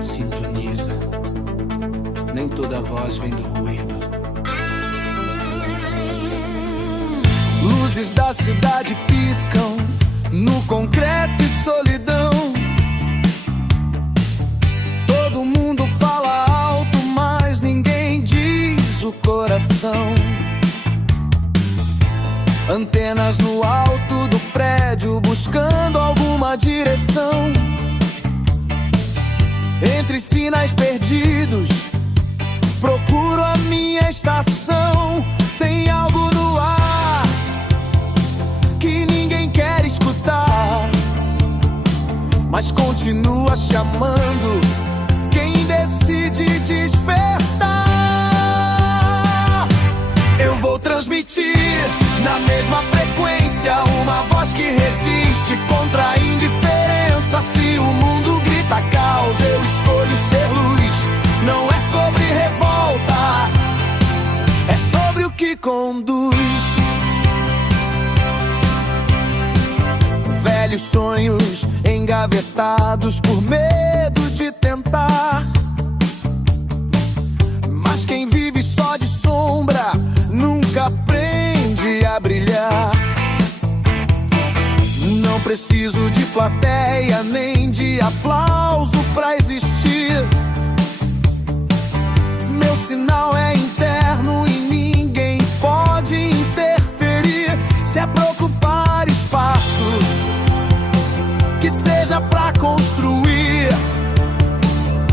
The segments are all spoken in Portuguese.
Sintoniza. Nem toda voz vem do ruído. Luzes da cidade piscam no concreto e solidão. Todo mundo fala alto, mas ninguém diz o coração. Antenas no alto do prédio buscando alguma direção. Entre sinais perdidos, procuro a minha estação. Tem algo no ar que ninguém quer escutar, mas continua chamando quem decide despertar. Eu vou transmitir na mesma frequência uma voz que resiste contra a indiferença. Se o mundo grita caos, eu escolho ser luz. Não é sobre revolta, é sobre o que conduz. Velhos sonhos engavetados por medo de tentar. Mas quem vive só de sombra nunca aprende a brilhar. Não preciso de plateia nem de aplauso pra existir. Meu sinal é interno e ninguém pode interferir. Se é pra ocupar espaço, que seja pra construir.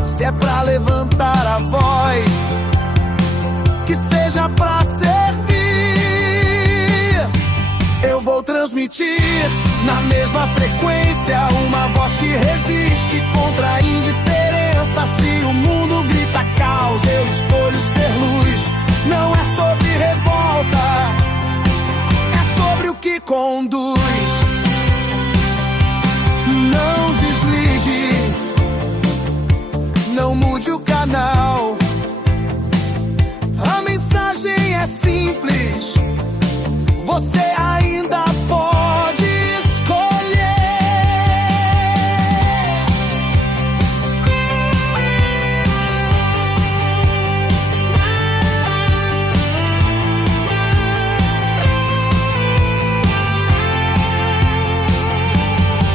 Se é pra levantar a voz, que seja pra servir. Eu vou transmitir na mesma frequência uma voz que resiste contra a indiferença. Se o mundo grita caos, eu escolho ser luz. Não é sobre revolta, é sobre o que conduz. Não desligue, não mude o canal. A mensagem é simples, você ainda pode escolher.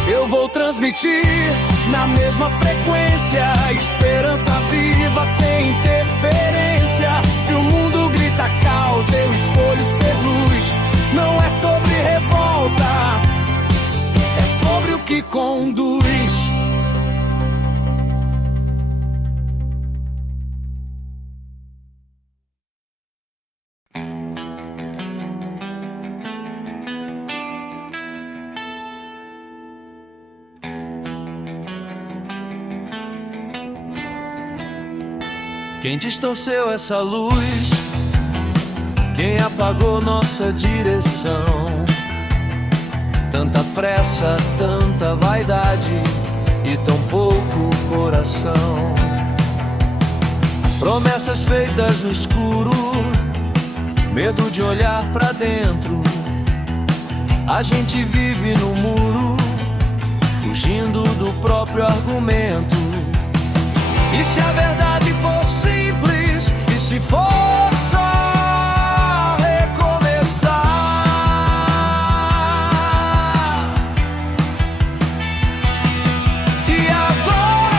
Eu vou transmitir na mesma frequência, esperança viva sem interferência. Se o mundo grita caos, eu escolho ser luz. Não é sobre revolta, é sobre o que conduz. Quem distorceu essa luz? Quem apagou nossa direção? Tanta pressa, tanta vaidade e tão pouco coração. Promessas feitas no escuro, medo de olhar pra dentro. A gente vive no muro, fugindo do próprio argumento. E se a verdade for simples, e se for só recomeçar? E agora,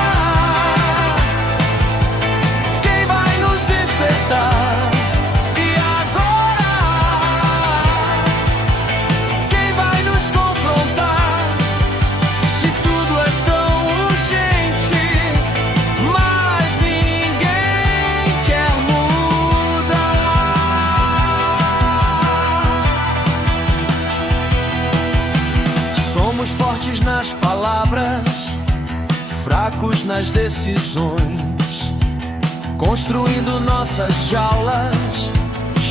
quem vai nos despertar? E agora, quem vai nos confrontar? Se tudo é tão urgente, mas ninguém quer mudar. Somos fortes nas palavras, fracos nas decisões, construindo nossas jaulas,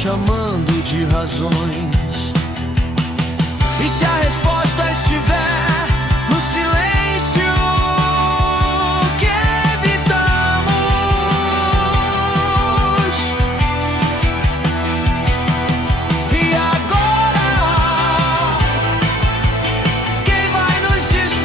chamando de razões. E se a resposta estiver no silêncio que evitamos, e agora, quem vai nos despertar?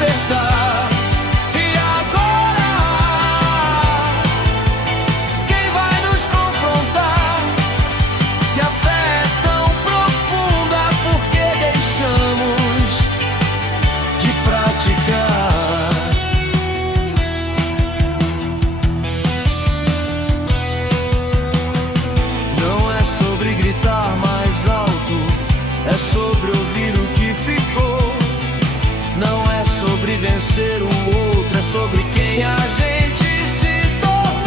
conhecer o outro, é sobre quem a gente se tornou.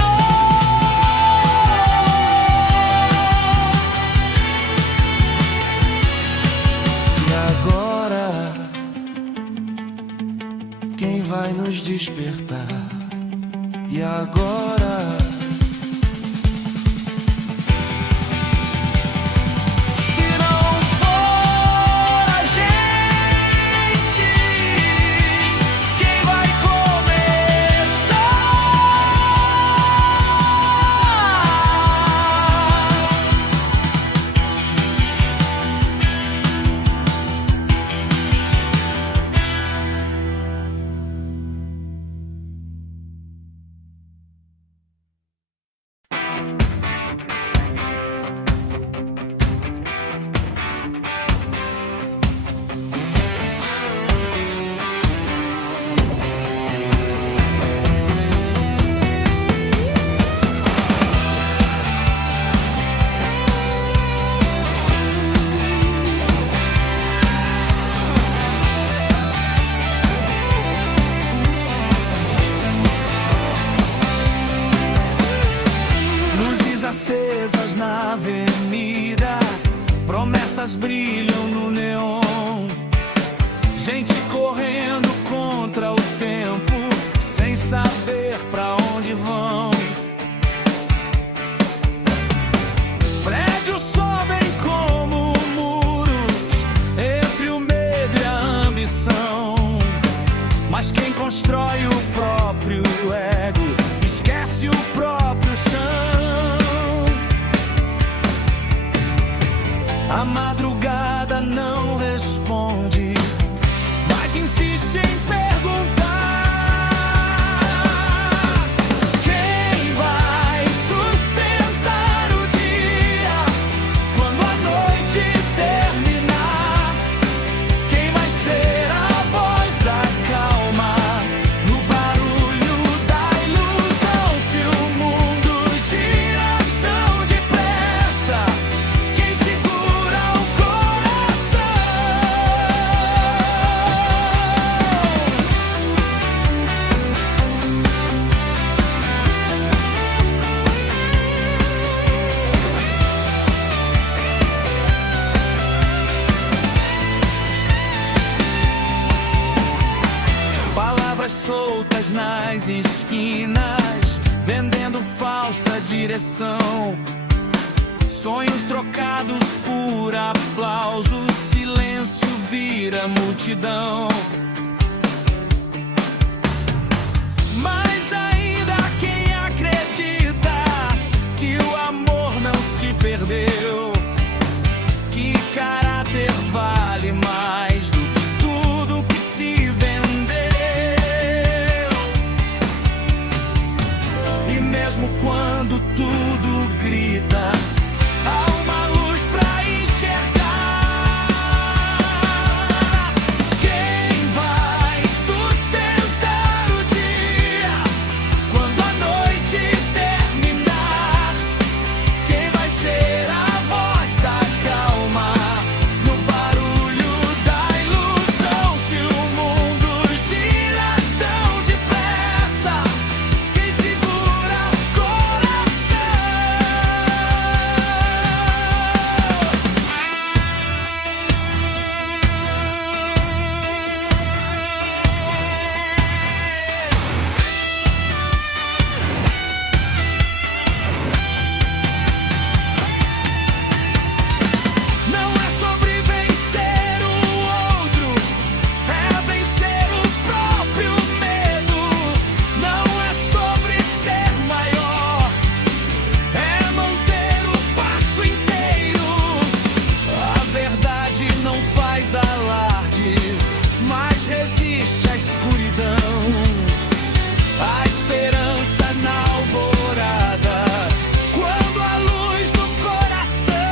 E agora, quem vai nos despertar? E agora, se não for a gente, quem vai começar? Acesas na avenida, promessas brilham no neon. Gente correndo contra o tempo, sem saber pra onde vão. Prédios sobem como muros entre o medo e a ambição. Mas quem constrói o próprio ego esquece o próprio chão. A madrugada não responde, mas insiste em perguntar: quem vai sustentar o dia quando a noite terminar? Quem vai ser a voz da calma no barulho da ilusão? Se o mundo gira tão depressa, quem segura o coração? Palavras soltas nas esquinas, vendendo falsa direção. Sonhos trocados por aplausos, silêncio vira multidão. Mas ainda há quem acredita que o amor não se perdeu, que caráter vale mais do que tudo que se vendeu. E mesmo quando tudo grita, há uma luz pra enxergar. Quem vai sustentar o dia quando a noite terminar? Quem vai ser a voz da calma no barulho da ilusão? Se o mundo gira tão depressa, quem segura o coração? Não é sobre vencer o outro, é vencer o próprio medo. Não é sobre ser maior, é manter o passo inteiro. A verdade não faz alarde, mas resiste à escuridão. A esperança na alvorada, quando a luz do coração.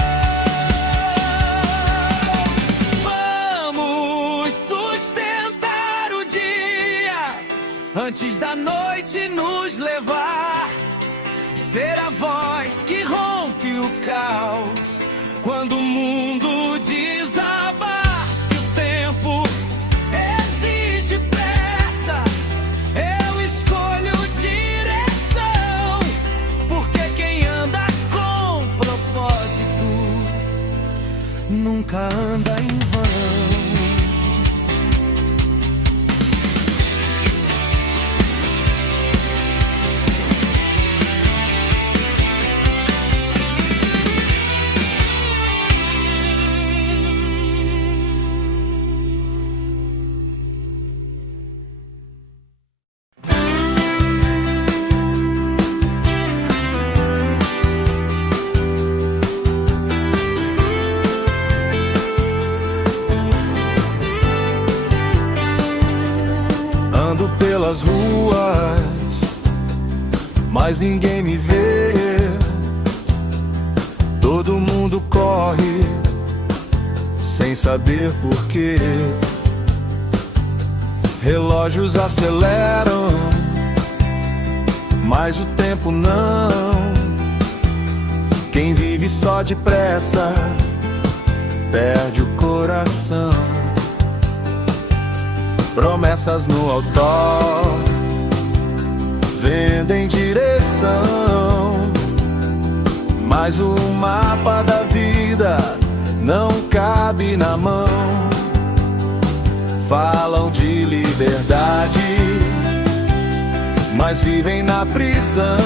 Vamos sustentar o dia antes da noite nos levar. Ser a voz que rompe o caos quando o mundo desabar. Se o tempo exige pressa, ando pelas ruas, mas ninguém me vê. Todo mundo corre sem saber porquê. Relógios aceleram, mas o tempo não. Quem vive só depressa perde o coração. Promessas no outdoor vendem direção, mas o mapa da vida não cabe na mão. Falam de liberdade, mas vivem na prisão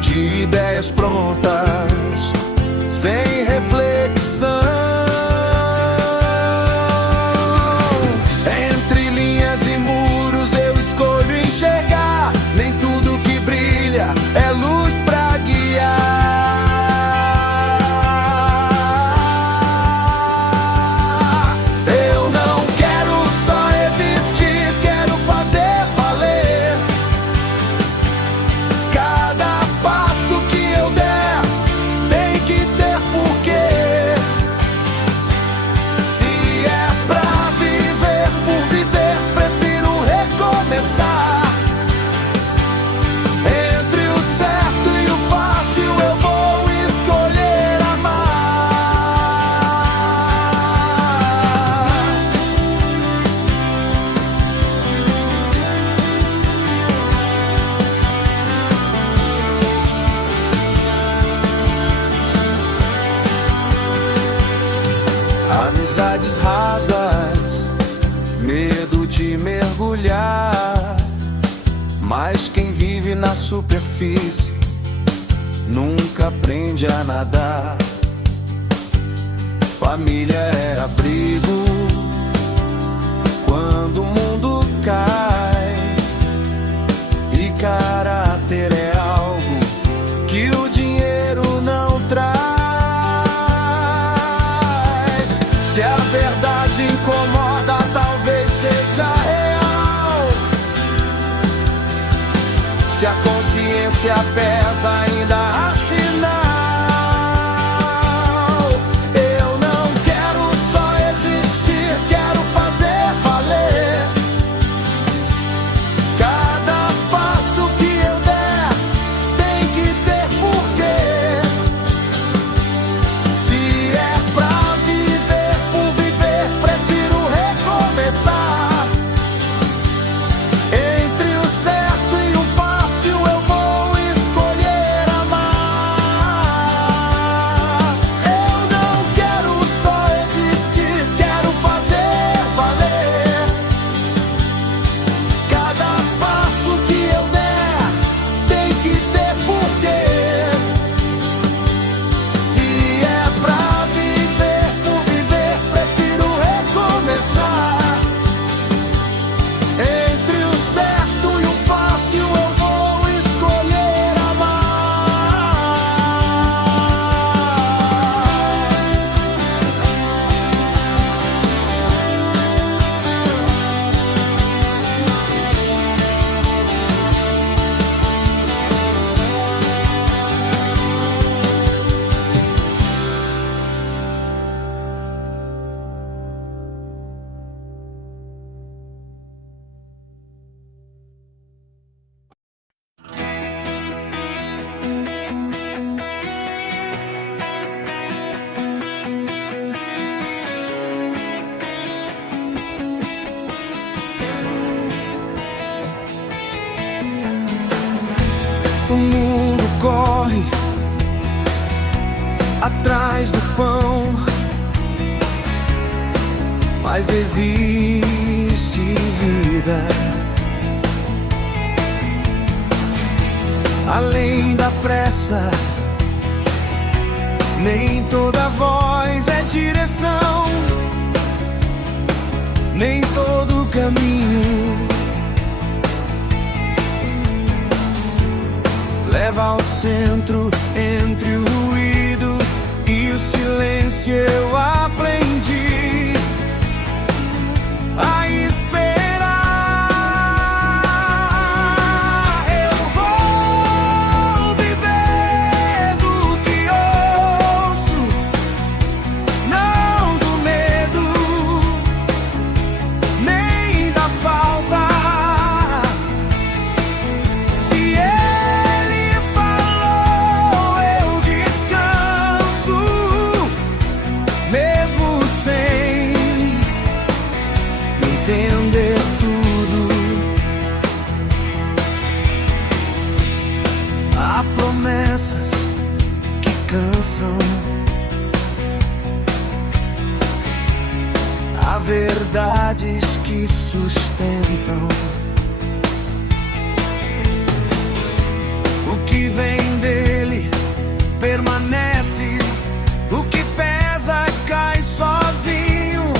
de ideias prontas, sem reflexão. Entre linhas e muros eu escolho enxergar. Nem tudo que brilha é luz pra guiar. Eu não quero só existir, quero fazer valer. Cada passo que eu der tem que ter porquê. Se é pra viver por viver, prefiro recomeçar. Entre o certo e o fácil eu vou escolher amar. Amizades rasas, medo de mergulhar. Mas quem vive na superfície nunca aprende a nadar. Família é abrigo quando o mundo cai, e caráter é algo que o dinheiro não traz. Se a verdade incomoda, talvez seja real. Se a consciência pesa, ainda há sinal. Eu não quero só existir, quero fazer valer. Cada passo que eu der tem que ter porquê. Se é pra viver por viver, prefiro recomeçar. Entre o certo e o fácil eu vou escolher amar. Eu não quero só existir, quero fazer valer. Cada passo que eu der tem que ter porquê. Se é pra viver por viver, prefiro recomeçar. Entre o certo e o fácil eu vou escolher amar. O mundo corre atrás do pão, mas existe vida além da pressa. Nem toda voz é direção, nem todo caminho leva ao centro. Entre o ruído e o silêncio eu aprendi a esperar. coração. Há verdades que sustentam o que vem dele permanece, o que pesa cai sozinho.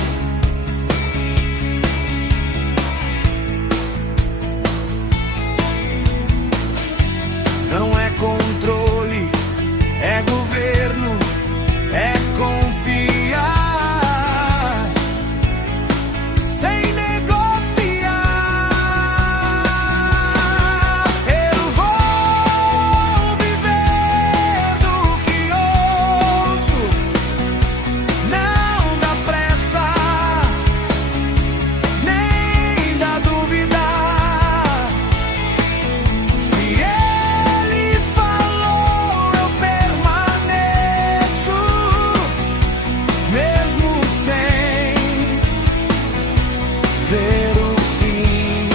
Não é controle, é governo, é confiar sem negociar. Eu vou viver do que ouço, não dá pressa, nem dá dúvida. Se ele falou, eu permaneço, mesmo sem ver o fim.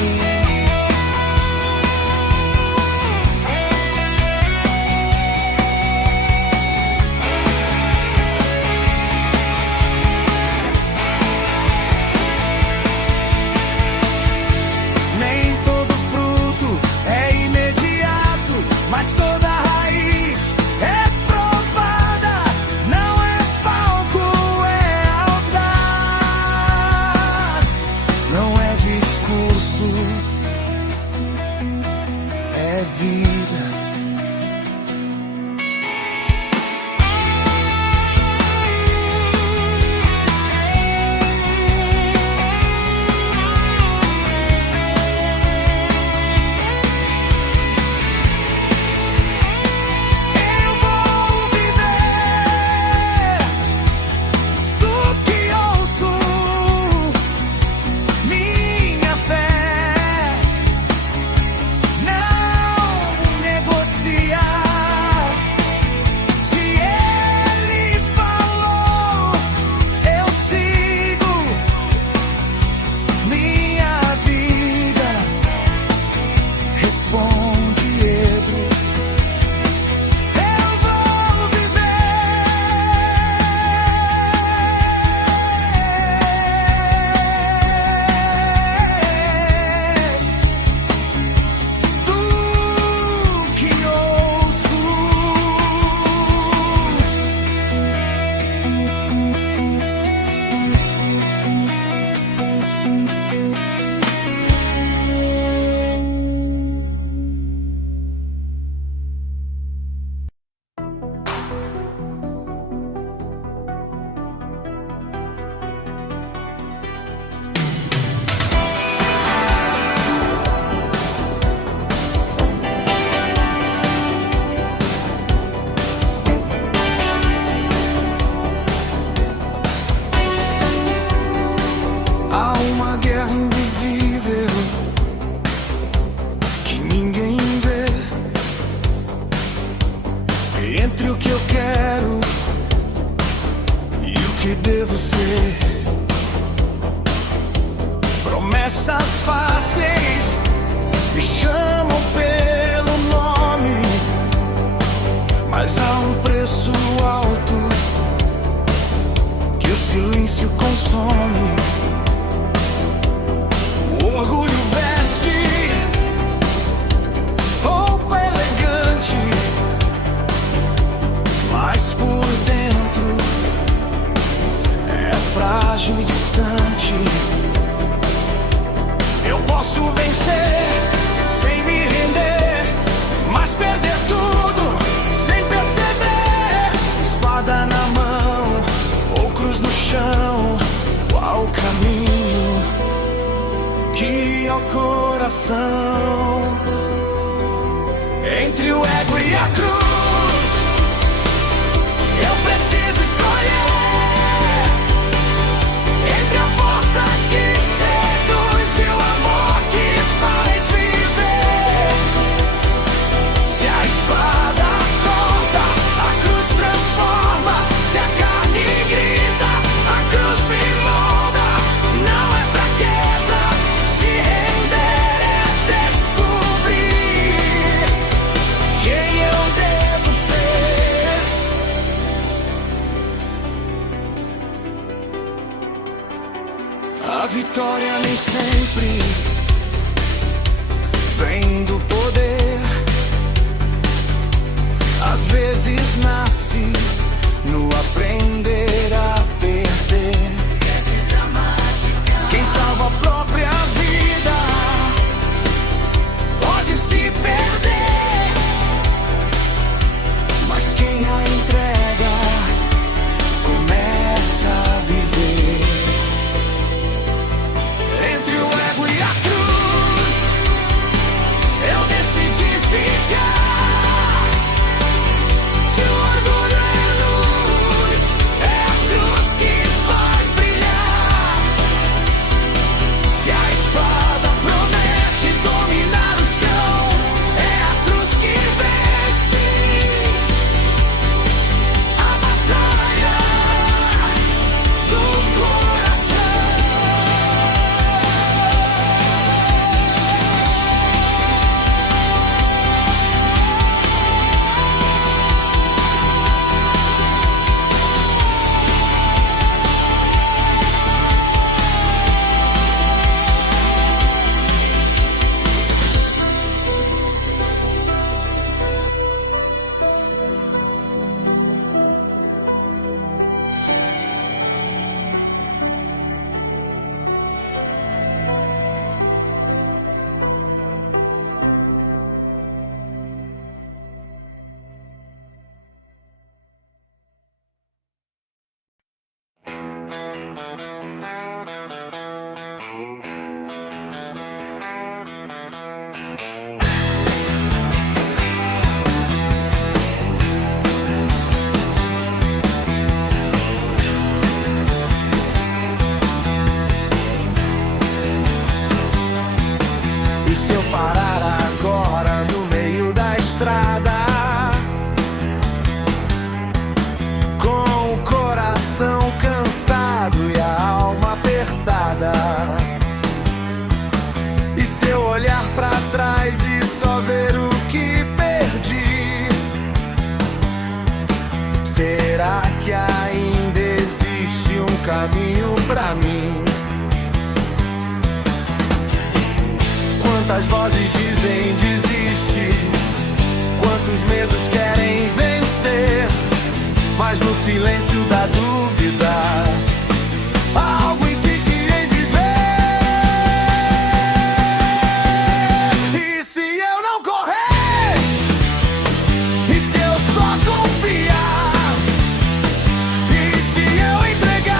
Nem todo fruto é imediato, mas toda raiz é provada. Não é palco, é altar. Não é discurso, é vida. Eu vou viver do que ouço, minha fé não negocia. Se ele falou, eu sigo minha vida. Responde Pedro. Eu vou viver do que ouço. Há uma guerra invisível que ninguém vê entre o que eu quero e o que devo ser. Promessas fáceis me chamam pelo nome, mas há um preço alto que o silêncio consome. O orgulho veste roupa elegante, mas por dentro é frágil e distante. Eu posso vencer sem me render, mas perder tudo sem perceber. Espada na mão ou cruz no chão, qual o caminho que ao coração? Entre o ego e a cruz, eu preciso escolher entre a força que seduz e o amor que faz viver. Se a espada corta, a cruz transforma. Se a carne grita, a cruz me molda. Não é fraqueza, se render é descobrir quem eu devo se eu olhar pra trás e só ver o que perdi, será que ainda existe um caminho pra mim? Quantas vozes dizem desiste, quantos medos querem vencer, mas no silêncio da dúvida algo insiste em viver. E se eu não correr? E se eu só confiar? E se eu entregar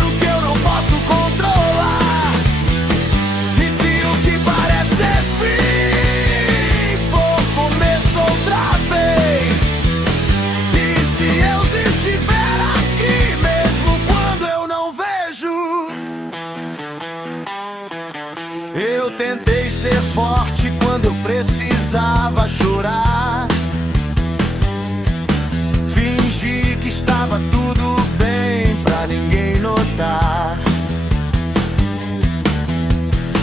o que eu não posso controlar? E se o que parece ser fim for começo outra vez? E se eu estiver aqui mesmo quando eu não vejo? Eu tentei ser forte quando eu precisava chorar, fingi que estava tudo bem pra ninguém notar.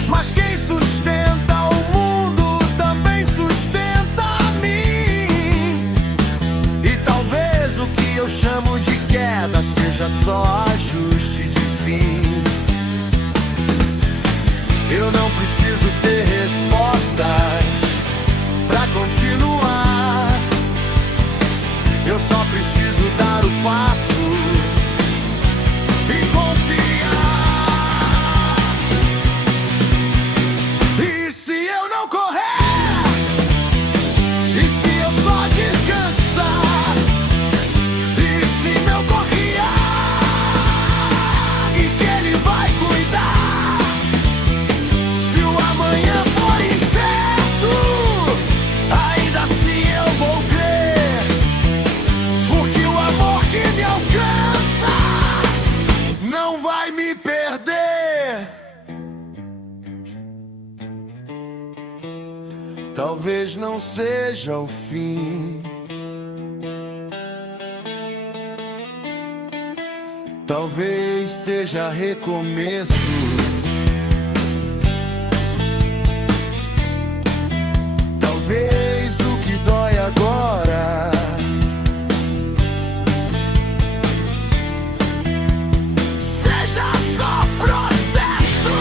Mas quem sustenta o mundo também sustenta a mim. E talvez o que eu chamo de queda seja só ajuste de fim. Eu não preciso ter respostas pra continuar. Eu só preciso dar o passo e confiar. E se eu não correr? E se eu só descansar? E se meu confiar e que ele vai cuidar? Se o amanhã for incerto, ainda assim eu vou crer, porque o amor que me alcança não vai me perder. Talvez não seja o fim, talvez seja recomeço. Talvez o que dói agora seja só processo.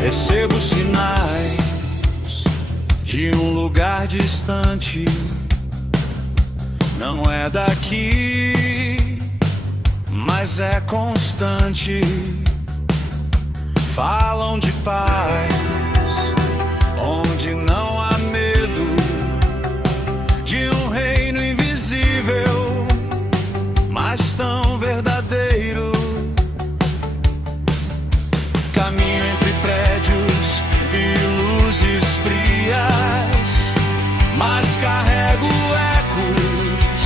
Recebo sinais de um lugar distante, não é daqui, mas é constante. Falam de paz, onde não há medo, de um reino invisível, mas tão verdadeiro. Caminho entre prédios e luzes frias, mas carrego ecos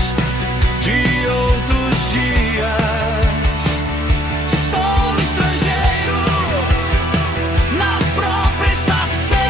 de outros dias. Sou estrangeiro na própria estação.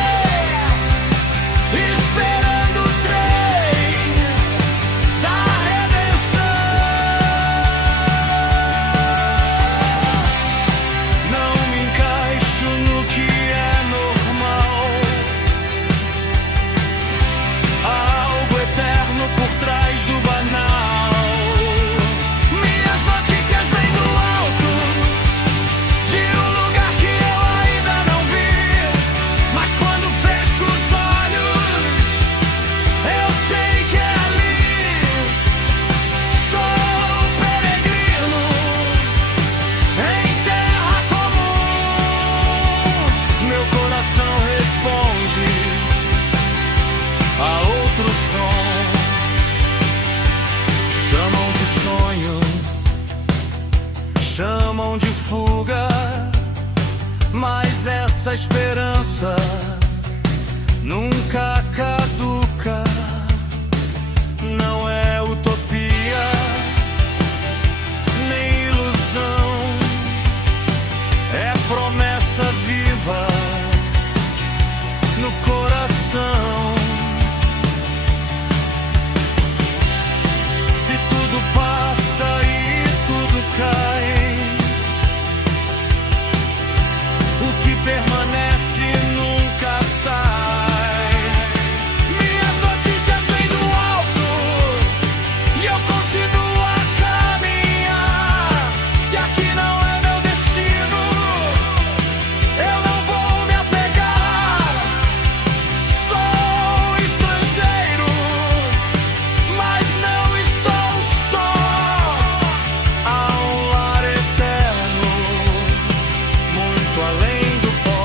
Essa esperança nunca caduca, não é utopia nem ilusão, é promessa viva no coração. Se tudo passa e tudo cai, o que permanece nunca sai. Minhas notícias vêm do alto e eu continuo a caminhar. Se aqui não é meu destino, eu não vou me apegar. Sou estrangeiro, mas não estou só. Há um lar eterno, muito além do pó.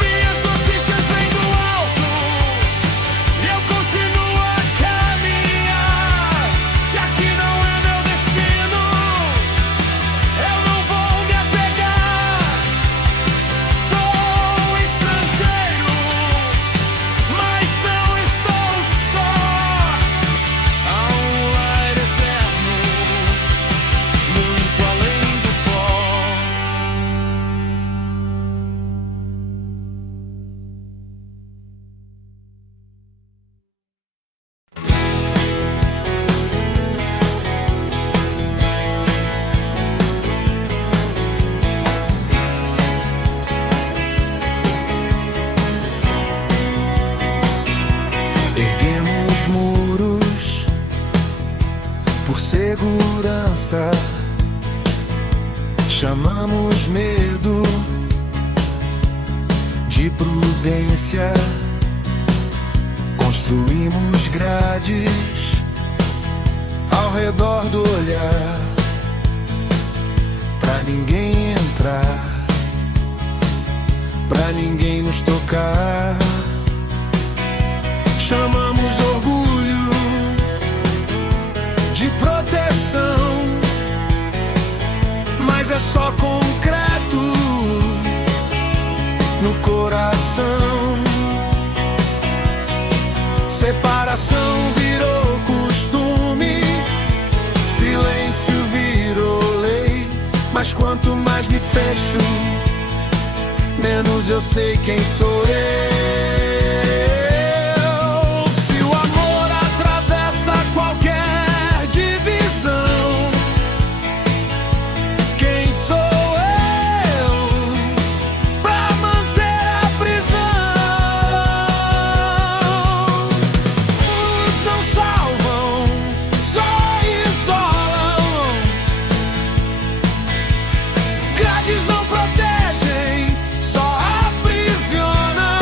Minhas notícias vêm do alto e eu continuo a caminhar. Se aqui não é meu destino, eu não vou me apegar. Sou estrangeiro, mas não estou só. Há um lar eterno, muito além do pó. Erguemos muros por segurança, chamamos medo de prudência, construímos grades ao redor do olhar, pra ninguém entrar, pra ninguém nos tocar. Chamamos orgulho de proteção, mas é só concreto no coração. Separação virou costume, silêncio virou lei. Mas quanto mais me fecho, menos eu sei quem sou eu. Se o amor atravessa qualquer divisão, quem sou eu pra manter a prisão? Uns não salvam, só isolam. Grades não protegem, só aprisionam.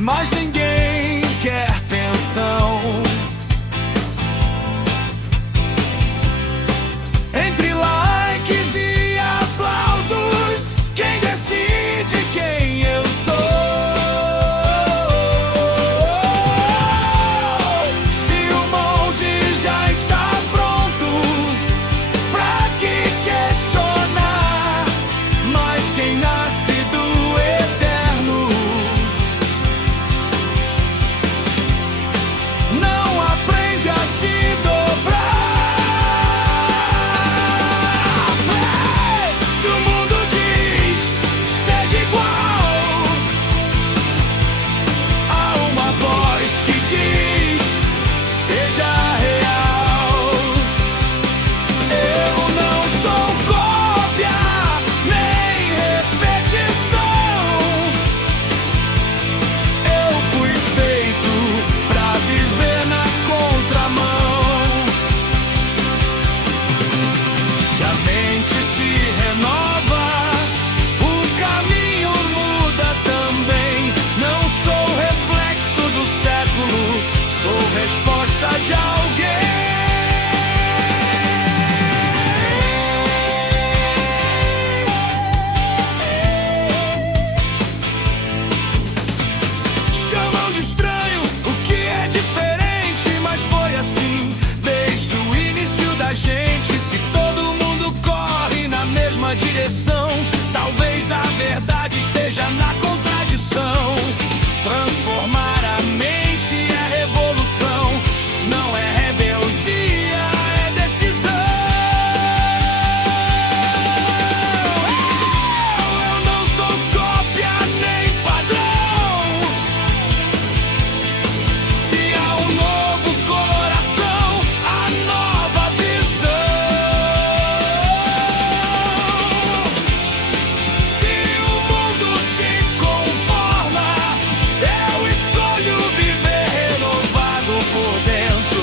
mas ninguém quer pensão. Entre likes e aplausos, quem decide quem eu sou? Se o molde já está pronto, pra que questionar? Mas quem nasce do eterno não aprende a se dobrar. Se o mundo diz seja igual, há uma voz que diz seja real. Eu não sou cópia nem repetição. Eu fui feito pra viver na contramão. Se a mente se renova, o caminho muda também. Não sou reflexo do século, sou resposta de alguém. Chamam de estranho o que é diferente, mas foi assim desde o início da gente. Se todo mundo corre na mesma direção, talvez a verdade esteja na contradição. Transformar a mente é revolução, não é rebeldia, é decisão. Eu não sou cópia nem padrão. Se há um novo coração, há nova visão. Se o mundo se conforma, eu escolho viver renovado por dentro,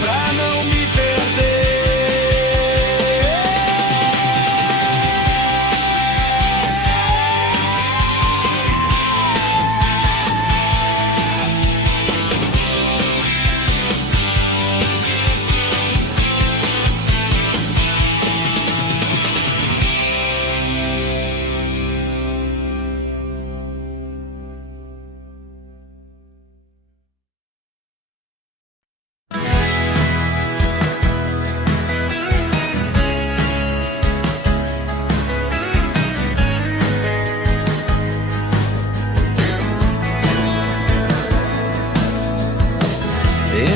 pra não me perder.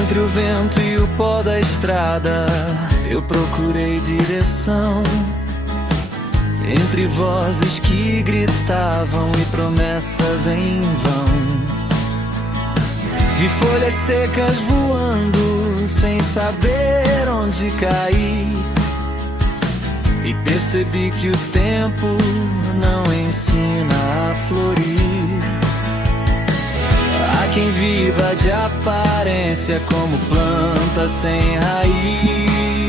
Entre o vento e o pó da estrada, eu procurei direção. Entre vozes que gritavam e promessas em vão, vi folhas secas voando sem saber onde cair, e percebi que o tempo não ensina a florir. Há quem viva de aparência como planta sem raiz,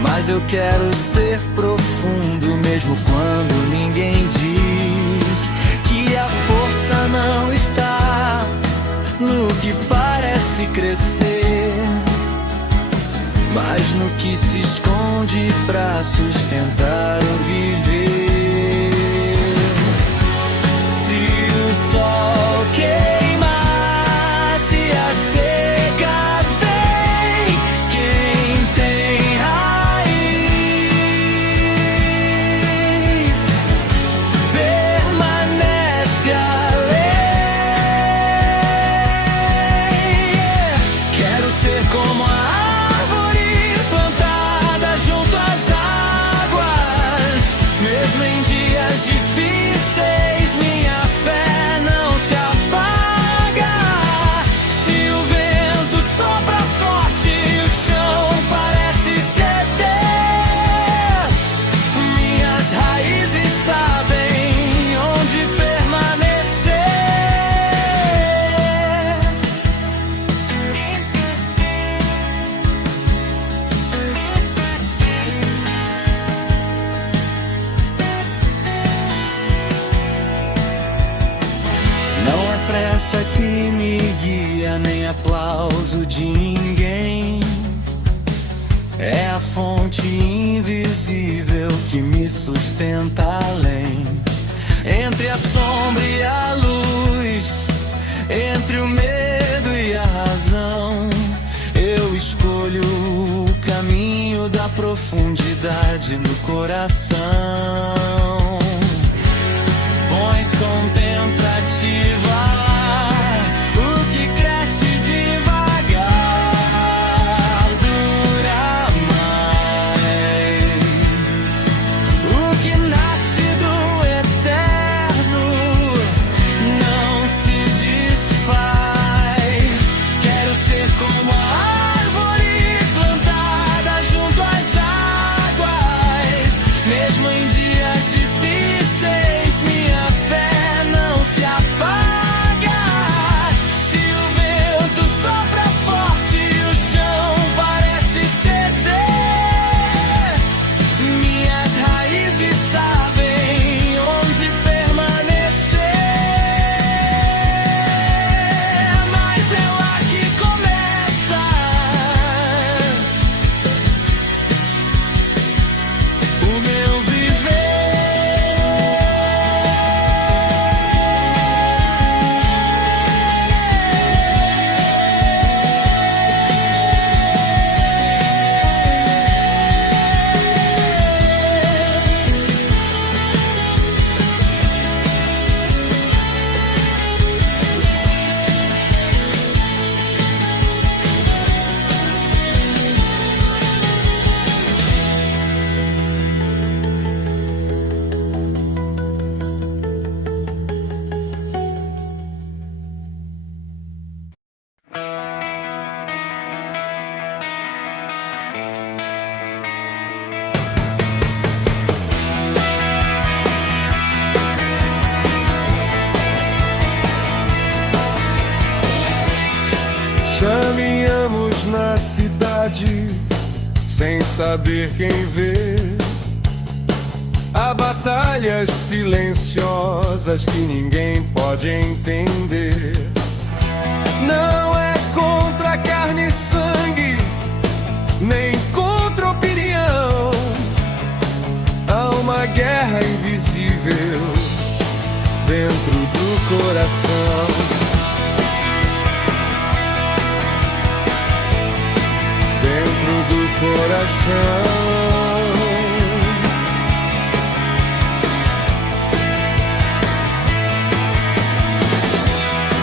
mas eu quero ser profundo mesmo quando ninguém diz que a força não está no que parece crescer, mas no que se esconde pra sustentar o viver. Se o sol queima, se a seca vem, quem tem raiz permanece além. Quero ser como a árvore plantada junto às águas, glória nem aplauso de ninguém. É a fonte invisível que me sustenta além. Entre a sombra e a luz, entre o medo e a razão, eu escolho o caminho da profundidade no coração. Pões contemplativa o que cresce devagar dura mais. O que nasce do eterno não se desfaz. Quero ser como a árvore plantada junto às águas, mesmo em dias difíceis. Minha fé não se apaga. Se o vento sopra forte e o chão parece ceder, minhas raízes sabem onde permanecer. Mas é lá que começa o meu viver. Caminhamos na cidade sem saber quem vê. Há batalhas silenciosas que ninguém pode entender. Não é contra carne e sangue, nem contra opinião. Há uma guerra invisível dentro do coração. Dentro do coração.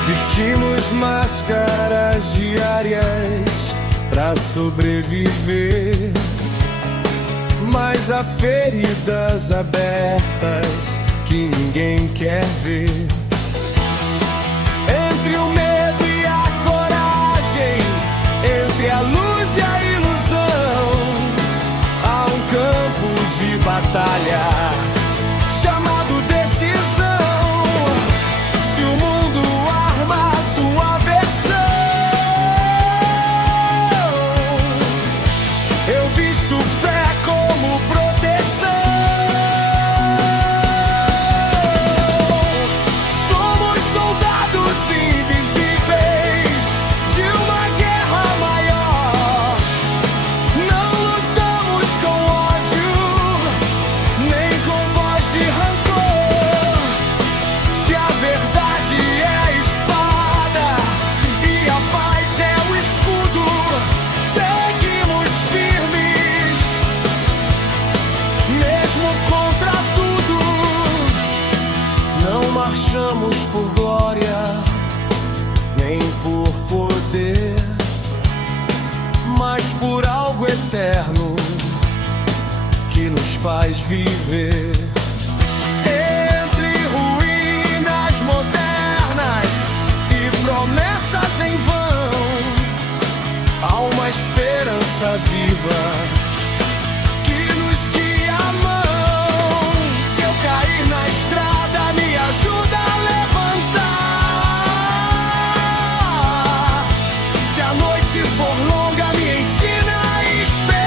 Vestimos máscaras diárias pra sobreviver, mas há feridas abertas que ninguém quer ver. Entre o medo e a coragem, entre a luz e a ilusão, há um campo de batalha chamado decisão. Se o mundo arma sua versão, eu visto fé como proteção. Somos soldados invisíveis de uma guerra maior. Não lutamos com ódio, nem com voz de rancor. Se a verdade é a espada e a paz é o escudo, seguimos firmes, mesmo contra tudo. Não marchamos por glória, nem por poder, mas por algo eterno que nos faz viver. Entre ruínas modernas e promessas em vão, há uma esperança viva que nos guia a mão. Se eu cair na estrada, me ajuda a levantar. Se a noite for longa, me ensina a esperar.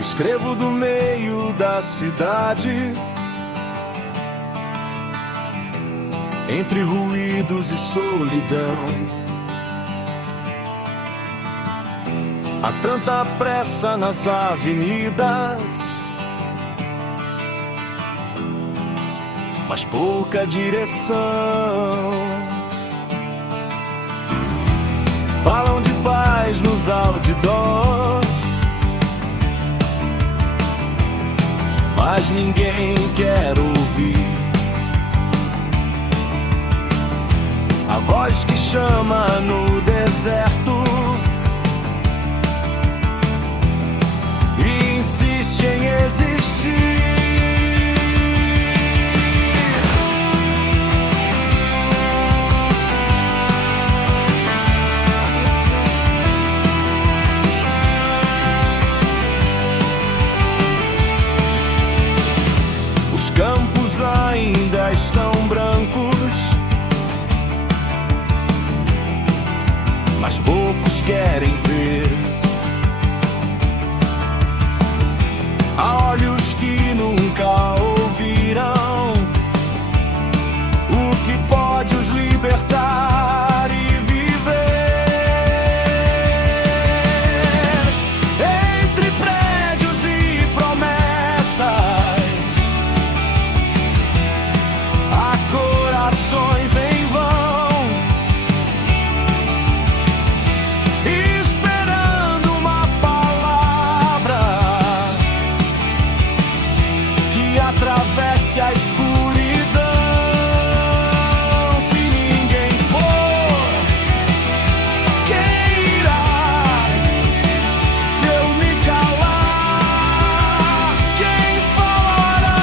Escrevo do meio da cidade, entre ruídos e solidão. Há tanta pressa nas avenidas, mas pouca direção. Falam de paz nos outdoors, mas ninguém quer ouvir a voz que chama no deserto e insiste em existir. Os campos ainda estão brancos, mas poucos querem ver. Há olhos que nunca ouviram o que pode os libertar e viver. Entre prédios e promessas, há corações em vão, esperando uma palavra que atravesse a escuridão. Se ninguém for, quem irá? Se eu me calar, quem falará?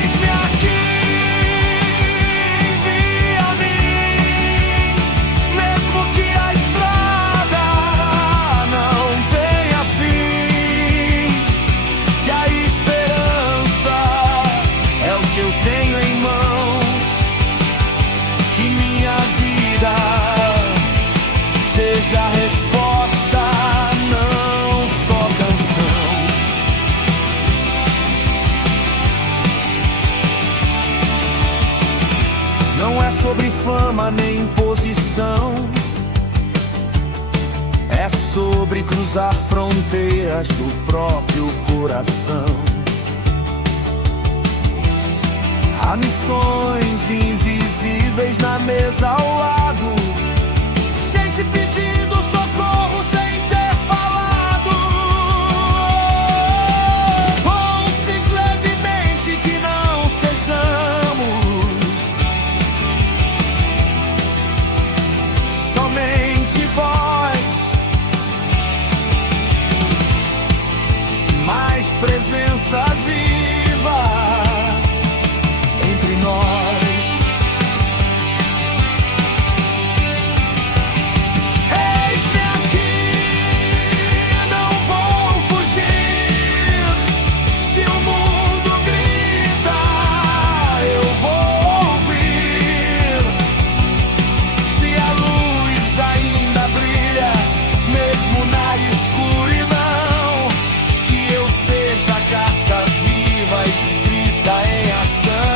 Eis-me aqui, envia-me, mesmo que a estrada não tenha fim. Se a esperança é o que eu tenho em mãos, que minha vida seja a resposta, não só canção. Não é sobre fama nem posição, é sobre cruzar fronteiras do próprio coração. Há missões invisíveis na mesa ao lado, gente pedindo socorro sem ter falado. Ouças levemente que não sejamos somente voz, mais presença viva entre nós. Eis-me aqui, não vou fugir. Se o mundo grita, eu vou ouvir. Se a luz ainda brilha, mesmo na escuridão, que eu seja a carta viva escrita em ação.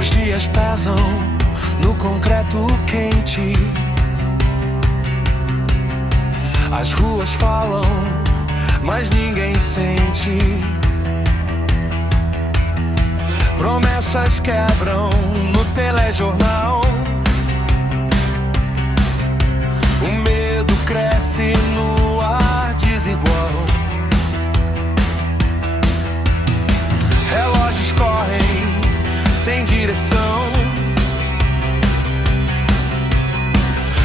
Os dias pesam no concreto quente, as ruas falam, mas ninguém sente. promessas quebram no telejornal. O medo cresce no ar desigual. Relógios correm sem direção.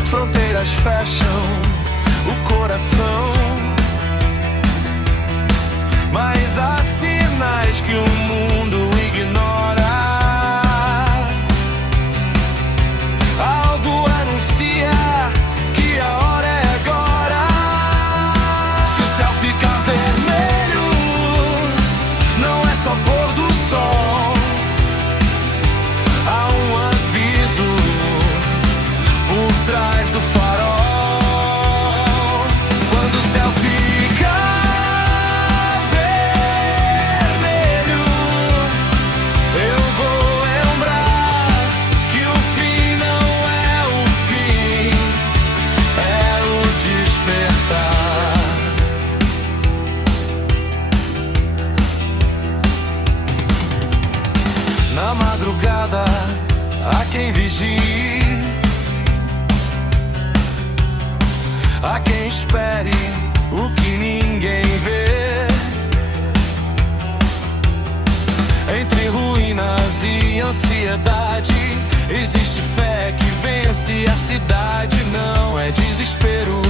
Fronteiras fecham o coração. Mas há sinais que o mundo ignora. Algo anuncia que a hora é agora. Se o céu ficar vermelho, não é só pôr do sol. Há um aviso por trás do farol. Quando o céu fica vermelho, eu vou lembrar que o fim não é o fim, é o despertar. Na madrugada há quem vigie, há quem espere o que ninguém vê. Entre ruínas e ansiedade, existe fé que vence a cidade. Não é desespero,